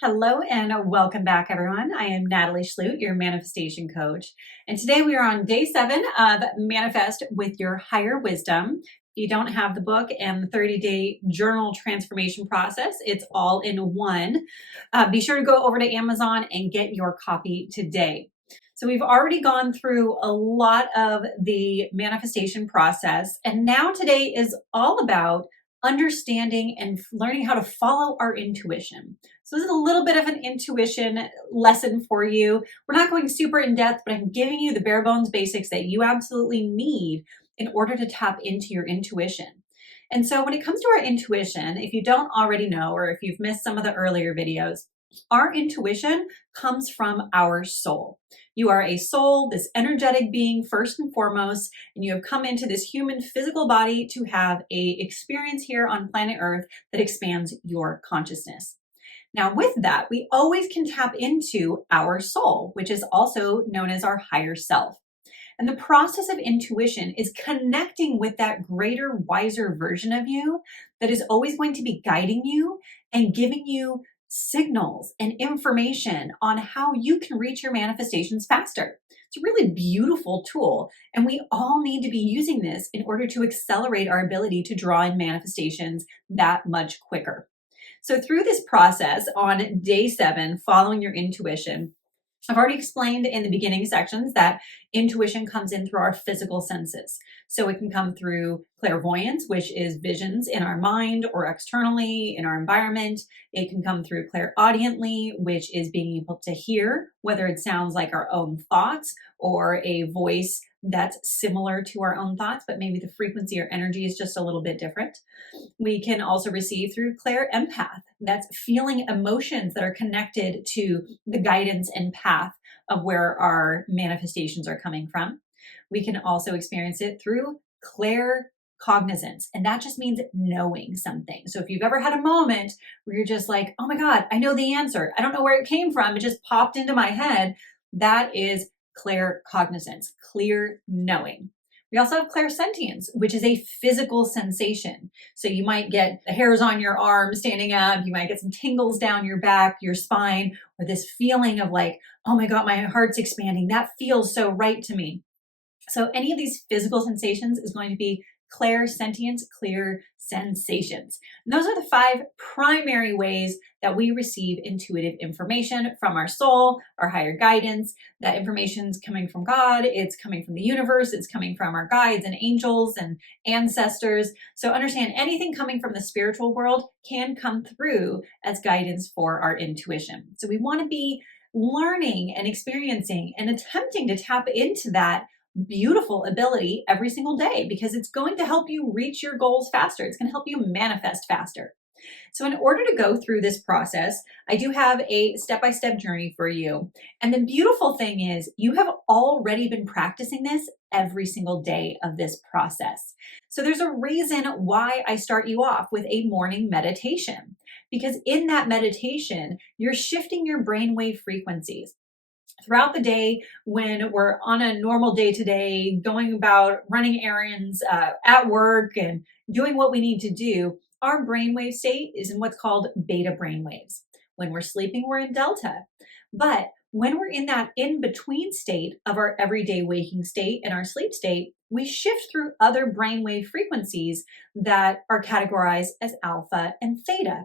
Hello and welcome back, everyone. I am Natalie Schlute, your manifestation coach. And today we are on day 7 of Manifest with Your Higher Wisdom. If you don't have the book and the 30-day journal transformation process, it's all in one. Be sure to go over to Amazon and get your copy today. So we've already gone through a lot of the manifestation process. And now today is all about understanding and learning how to follow our intuition. So this is a little bit of an intuition lesson for you. We're not going super in depth, but I'm giving you the bare bones basics that you absolutely need in order to tap into your intuition. And so when it comes to our intuition, if you don't already know, or if you've missed some of the earlier videos, our intuition comes from our soul. You are a soul, this energetic being first and foremost, and you have come into this human physical body to have a experience here on planet Earth that expands your consciousness. Now, with that, we always can tap into our soul, which is also known as our higher self. And the process of intuition is connecting with that greater, wiser version of you that is always going to be guiding you and giving you signals and information on how you can reach your manifestations faster. It's a really beautiful tool, and we all need to be using this in order to accelerate our ability to draw in manifestations that much quicker. So through this process on day 7, following your intuition, I've already explained in the beginning sections that intuition comes in through our physical senses. So it can come through clairvoyance, which is visions in our mind or externally in our environment. It can come through clairaudiently, which is being able to hear, whether it sounds like our own thoughts or a voice that's similar to our own thoughts, but maybe the frequency or energy is just a little bit different. We can also receive through clairempath. That's feeling emotions that are connected to the guidance and path of where our manifestations are coming from. We can also experience it through claircognizance, and that just means knowing something. So if you've ever had a moment where you're just like, oh my God, I know the answer. I don't know where it came from. It just popped into my head. That is claircognizance, clear knowing. We also have clairsentience, which is a physical sensation. So you might get the hairs on your arm standing up, you might get some tingles down your back, your spine, or this feeling of like, oh my God, my heart's expanding. That feels so right to me. So any of these physical sensations is going to be clairsentience, clear sensations. And those are the 5 primary ways that we receive intuitive information from our soul, our higher guidance. That information is coming from God, it's coming from the universe, it's coming from our guides and angels and ancestors. So understand anything coming from the spiritual world can come through as guidance for our intuition. So we want to be learning and experiencing and attempting to tap into that beautiful ability every single day, because it's going to help you reach your goals faster. It's going to help you manifest faster. So in order to go through this process, I do have a step-by-step journey for you. And the beautiful thing is you have already been practicing this every single day of this process. So there's a reason why I start you off with a morning meditation, because in that meditation, you're shifting your brainwave frequencies. Throughout the day, when we're on a normal day-to-day, going about running errands at work and doing what we need to do, our brainwave state is in what's called beta brainwaves. When we're sleeping, we're in delta. But when we're in that in-between state of our everyday waking state and our sleep state, we shift through other brainwave frequencies that are categorized as alpha and theta.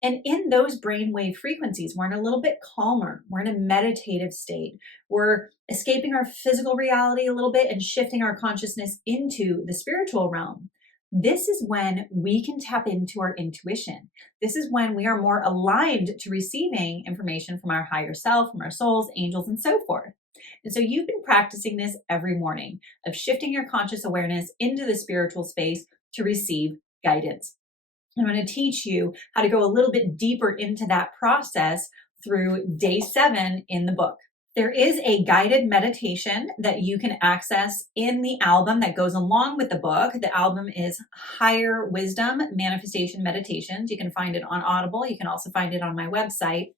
And in those brainwave frequencies, we're in a little bit calmer. We're in a meditative state. We're escaping our physical reality a little bit and shifting our consciousness into the spiritual realm. This is when we can tap into our intuition. This is when we are more aligned to receiving information from our higher self, from our souls, angels, and so forth. And so you've been practicing this every morning of shifting your conscious awareness into the spiritual space to receive guidance. I'm going to teach you how to go a little bit deeper into that process through day 7 in the book. There is a guided meditation that you can access in the album that goes along with the book. The album is Higher Wisdom Manifestation Meditations. You can find it on Audible. You can also find it on my website.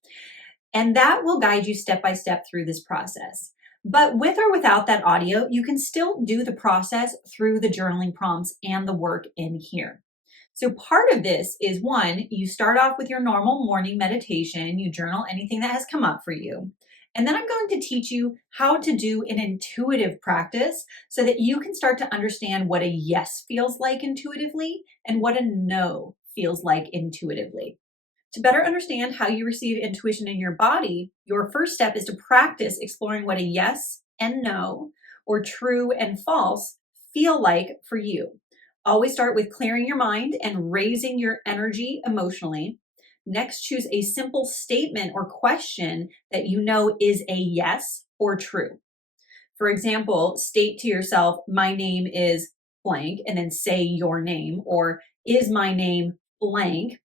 And that will guide you step by step through this process. But with or without that audio, you can still do the process through the journaling prompts and the work in here. So part of this is one, you start off with your normal morning meditation, you journal anything that has come up for you. And then I'm going to teach you how to do an intuitive practice so that you can start to understand what a yes feels like intuitively and what a no feels like intuitively. To better understand how you receive intuition in your body, your first step is to practice exploring what a yes and no, or true and false, feel like for you. Always start with clearing your mind and raising your energy emotionally. Next, choose a simple statement or question that you know is a yes or true. For example, state to yourself, my name is blank, and then say your name, or is my name blank,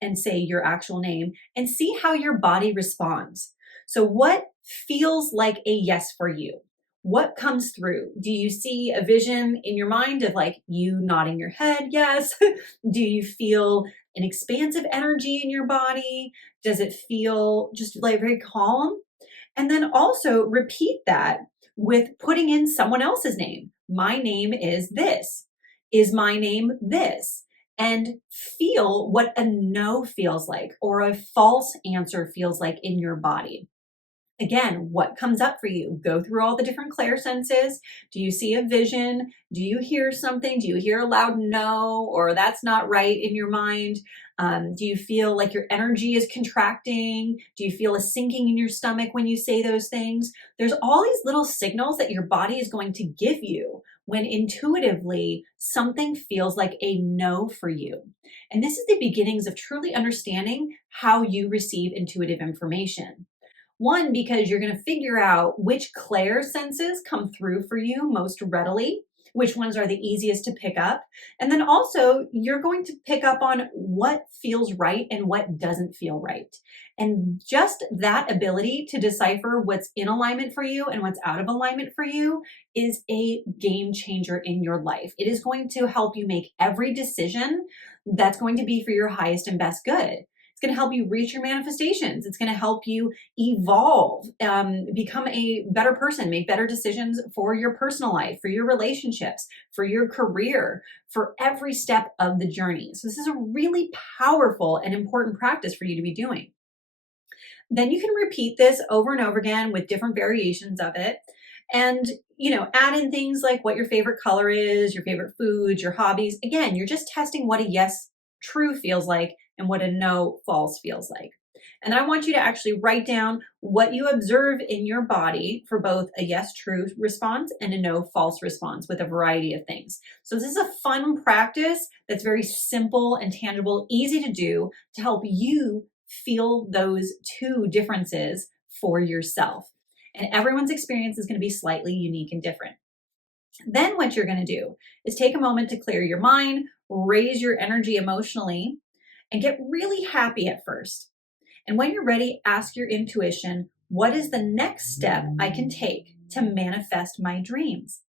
and say your actual name, and see how your body responds. So, what feels like a yes for you? What comes through? Do you see a vision in your mind of like you nodding your head, yes? Do you feel an expansive energy in your body? Does it feel just like very calm? And then also repeat that with putting in someone else's name. My name is this. Is my name this? And feel what a no feels like or a false answer feels like in your body. Again, what comes up for you? Go through all the different clair senses. Do you see a vision? Do you hear something? Do you hear a loud no or that's not right in your mind? Do you feel like your energy is contracting? Do you feel a sinking in your stomach when you say those things? There's all these little signals that your body is going to give you when intuitively something feels like a no for you. And this is the beginnings of truly understanding how you receive intuitive information. One, because you're going to figure out which clair senses come through for you most readily, which ones are the easiest to pick up. And then also, you're going to pick up on what feels right and what doesn't feel right. And just that ability to decipher what's in alignment for you and what's out of alignment for you is a game changer in your life. It is going to help you make every decision that's going to be for your highest and best good. It's going to help you reach your manifestations. It's going to help you evolve, become a better person, make better decisions for your personal life, for your relationships, for your career, for every step of the journey. So this is a really powerful and important practice for you to be doing. Then you can repeat this over and over again with different variations of it. And, add in things like what your favorite color is, your favorite foods, your hobbies. Again, you're just testing what a yes true feels like and what a no false feels like. And I want you to actually write down what you observe in your body for both a yes true response and a no false response with a variety of things. So this is a fun practice that's very simple and tangible, easy to do to help you feel those two differences for yourself. And everyone's experience is going to be slightly unique and different. Then what you're going to do is take a moment to clear your mind, raise your energy emotionally, and get really happy at first. And when you're ready, ask your intuition, what is the next step I can take to manifest my dreams?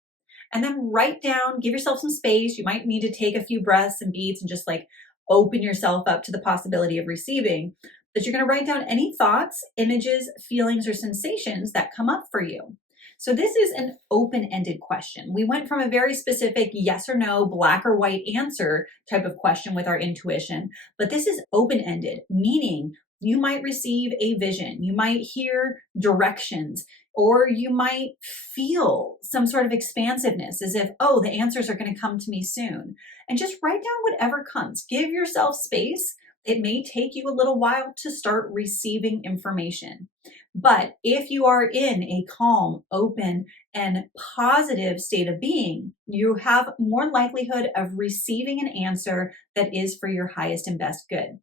And then write down, give yourself some space. You might need to take a few breaths and beats and just like open yourself up to the possibility of receiving. But you're going to write down any thoughts, images, feelings, or sensations that come up for you. So this is an open-ended question. We went from a very specific yes or no, black or white answer type of question with our intuition, but this is open-ended, meaning you might receive a vision, you might hear directions, or you might feel some sort of expansiveness as if, oh, the answers are going to come to me soon. And just write down whatever comes. Give yourself space. It may take you a little while to start receiving information. But if you are in a calm, open, and positive state of being, you have more likelihood of receiving an answer that is for your highest and best good.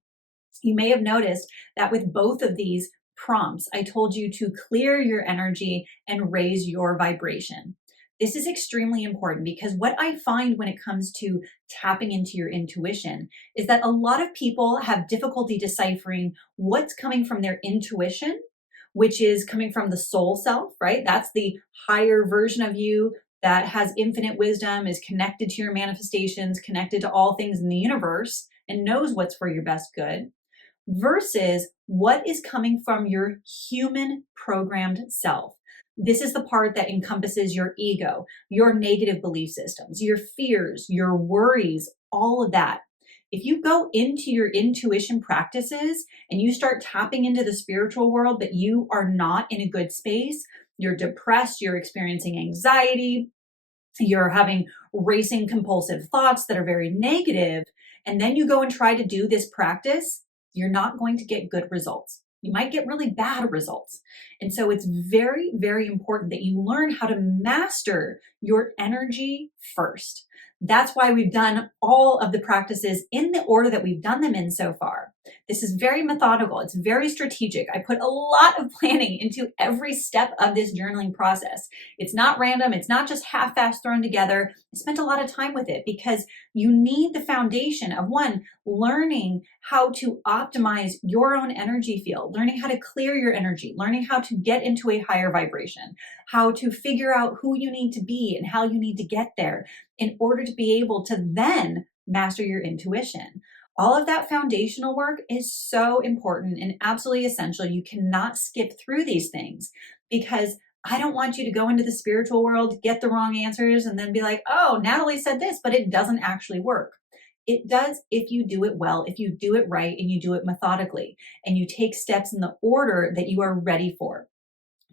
You may have noticed that with both of these prompts, I told you to clear your energy and raise your vibration. This is extremely important because what I find when it comes to tapping into your intuition is that a lot of people have difficulty deciphering what's coming from their intuition, which is coming from the soul self, right? That's the higher version of you that has infinite wisdom, is connected to your manifestations, connected to all things in the universe, and knows what's for your best good, versus what is coming from your human programmed self. This is the part that encompasses your ego, your negative belief systems, your fears, your worries, all of that. If you go into your intuition practices and you start tapping into the spiritual world, but you are not in a good space, you're depressed, you're experiencing anxiety, you're having racing compulsive thoughts that are very negative, and then you go and try to do this practice, you're not going to get good results. You might get really bad results. And so it's very, very important that you learn how to master your energy first. That's why we've done all of the practices in the order that we've done them in so far. This is very methodical. It's very strategic. I put a lot of planning into every step of this journaling process. It's not random. It's not just half-assed thrown together. I spent a lot of time with it because you need the foundation of one, learning how to optimize your own energy field, learning how to clear your energy, learning how to get into a higher vibration, how to figure out who you need to be and how you need to get there in order to be able to then master your intuition. All of that foundational work is so important and absolutely essential. You cannot skip through these things because I don't want you to go into the spiritual world, get the wrong answers, and then be like, oh, Natalie said this, but it doesn't actually work. It does if you do it well, if you do it right, and you do it methodically, and you take steps in the order that you are ready for.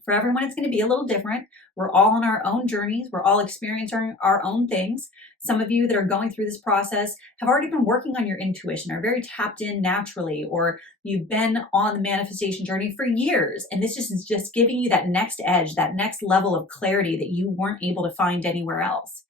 For everyone, it's going to be a little different. We're all on our own journeys. We're all experiencing our own things. Some of you that are going through this process have already been working on your intuition, are very tapped in naturally, or you've been on the manifestation journey for years. And this is just giving you that next edge, that next level of clarity that you weren't able to find anywhere else.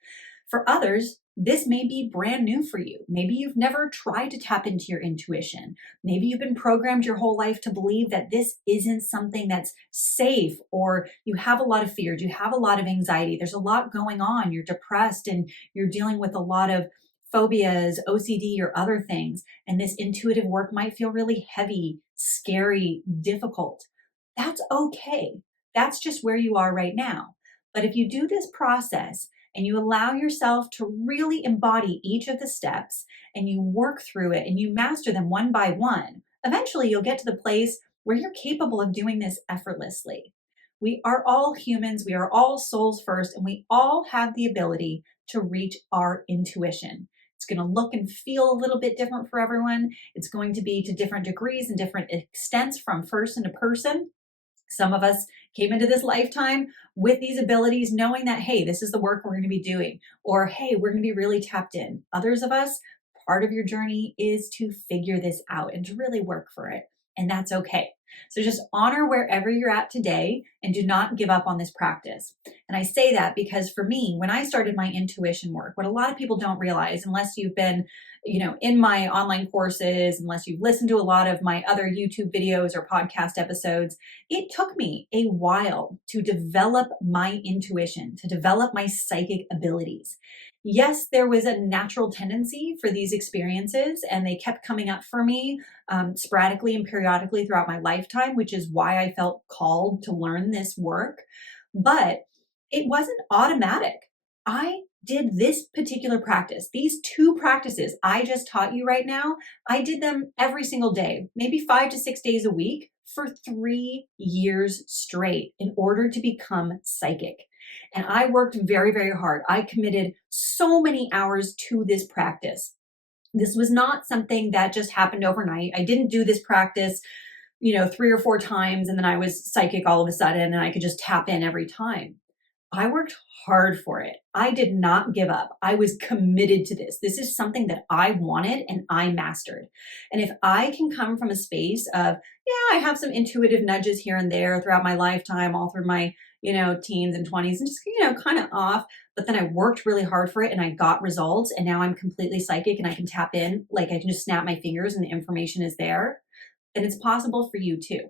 For others, this may be brand new for you. Maybe you've never tried to tap into your intuition. Maybe you've been programmed your whole life to believe that this isn't something that's safe, or you have a lot of fears, you have a lot of anxiety, there's a lot going on, you're depressed and you're dealing with a lot of phobias, OCD, or other things. And this intuitive work might feel really heavy, scary, difficult. That's okay. That's just where you are right now. But if you do this process and you allow yourself to really embody each of the steps and you work through it and you master them one by one, eventually you'll get to the place where you're capable of doing this effortlessly. We are all humans. We are all souls first, and we all have the ability to reach our intuition. It's going to look and feel a little bit different for everyone. It's going to be to different degrees and different extents from person to person. Some of us came into this lifetime with these abilities, knowing that, hey, this is the work we're going to be doing, or hey, we're going to be really tapped in. Others of us, part of your journey is to figure this out and to really work for it. And that's okay. So just honor wherever you're at today and do not give up on this practice. And I say that because for me, when I started my intuition work, what a lot of people don't realize, unless you've been in my online courses, unless you've listened to a lot of my other YouTube videos or podcast episodes, it took me a while to develop my intuition, to develop my psychic abilities. Yes, there was a natural tendency for these experiences, and they kept coming up for me sporadically and periodically throughout my lifetime, which is why I felt called to learn this work. But it wasn't automatic. I did this particular practice, these two practices I just taught you right now, I did them every single day, maybe 5 to 6 days a week for 3 years straight in order to become psychic. And I worked very, very hard. I committed so many hours to this practice. This was not something that just happened overnight. I didn't do this practice, 3 or 4 times, and then I was psychic all of a sudden and I could just tap in every time. I worked hard for it. I did not give up. I was committed to this. This is something that I wanted and I mastered. And if I can come from a space of, I have some intuitive nudges here and there throughout my lifetime, all through my, teens and 20s, and just, kind of off, but then I worked really hard for it and I got results, and now I'm completely psychic and I can tap in, like I can just snap my fingers and the information is there, then it's possible for you too.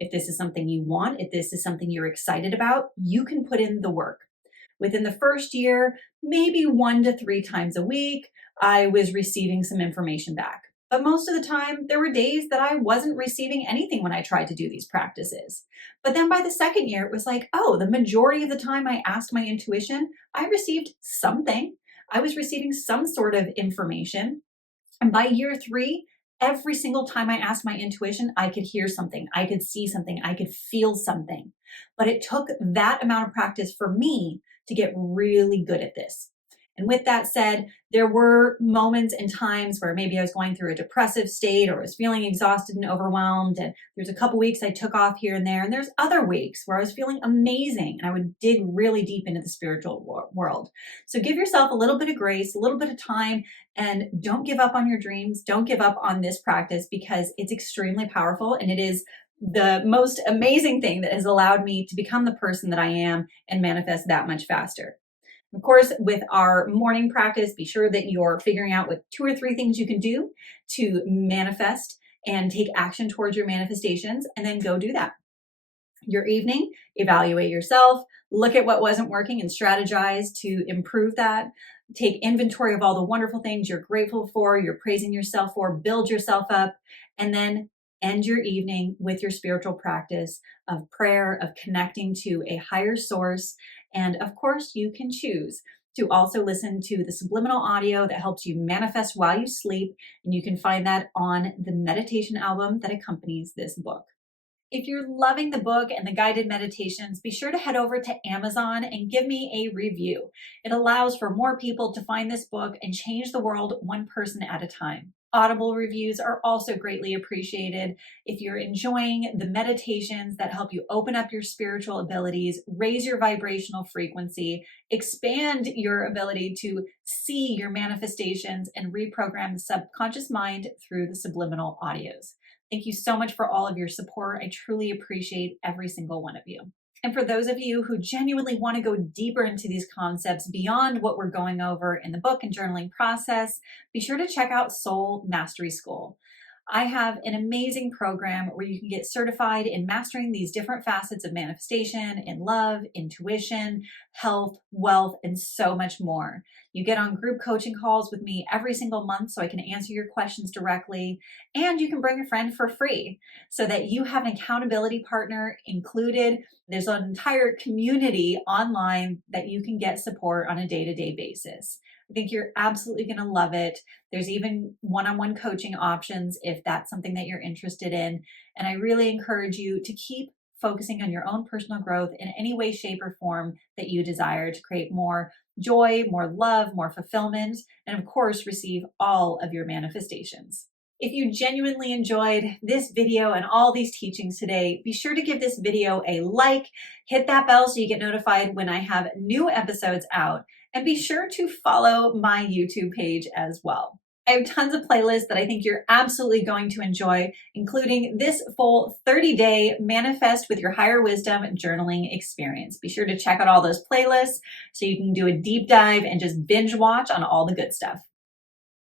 If this is something you want, if this is something you're excited about, you can put in the work. Within the first year, maybe 1 to 3 times a week, I was receiving some information back. But most of the time, there were days that I wasn't receiving anything when I tried to do these practices. But then by the second year, it was like, the majority of the time I asked my intuition, I received something. I was receiving some sort of information. And by year 3, every single time I asked my intuition, I could hear something, I could see something, I could feel something. But it took that amount of practice for me to get really good at this. And with that said, there were moments and times where maybe I was going through a depressive state or was feeling exhausted and overwhelmed. And there's a couple weeks I took off here and there. And there's other weeks where I was feeling amazing and I would dig really deep into the spiritual world. So give yourself a little bit of grace, a little bit of time, and don't give up on your dreams. Don't give up on this practice because it's extremely powerful and it is the most amazing thing that has allowed me to become the person that I am and manifest that much faster. Of course, with our morning practice, be sure that you're figuring out what 2 or 3 things you can do to manifest and take action towards your manifestations, and then go do that. Your evening, evaluate yourself, look at what wasn't working and strategize to improve that. Take inventory of all the wonderful things you're grateful for, you're praising yourself for, build yourself up, and then end your evening with your spiritual practice of prayer, of connecting to a higher source. And of course, you can choose to also listen to the subliminal audio that helps you manifest while you sleep. And you can find that on the meditation album that accompanies this book. If you're loving the book and the guided meditations, be sure to head over to Amazon and give me a review. It allows for more people to find this book and change the world one person at a time. Audible reviews are also greatly appreciated. If you're enjoying the meditations that help you open up your spiritual abilities, raise your vibrational frequency, expand your ability to see your manifestations, and reprogram the subconscious mind through the subliminal audios. Thank you so much for all of your support. I truly appreciate every single one of you. And for those of you who genuinely want to go deeper into these concepts beyond what we're going over in the book and journaling process, be sure to check out Soul Mastery School. I have an amazing program where you can get certified in mastering these different facets of manifestation in love, intuition, health, wealth, and so much more. You get on group coaching calls with me every single month so I can answer your questions directly. And you can bring a friend for free so that you have an accountability partner included. There's an entire community online that you can get support on a day-to-day basis. I think you're absolutely going to love it. There's even one-on-one coaching options if that's something that you're interested in. And I really encourage you to keep focusing on your own personal growth in any way, shape, or form that you desire to create more joy, more love, more fulfillment, and of course, receive all of your manifestations. If you genuinely enjoyed this video and all these teachings today, be sure to give this video a like, hit that bell so you get notified when I have new episodes out, and be sure to follow my YouTube page as well. I have tons of playlists that I think you're absolutely going to enjoy, including this full 30-day Manifest with Your Higher Wisdom journaling experience. Be sure to check out all those playlists so you can do a deep dive and just binge watch on all the good stuff.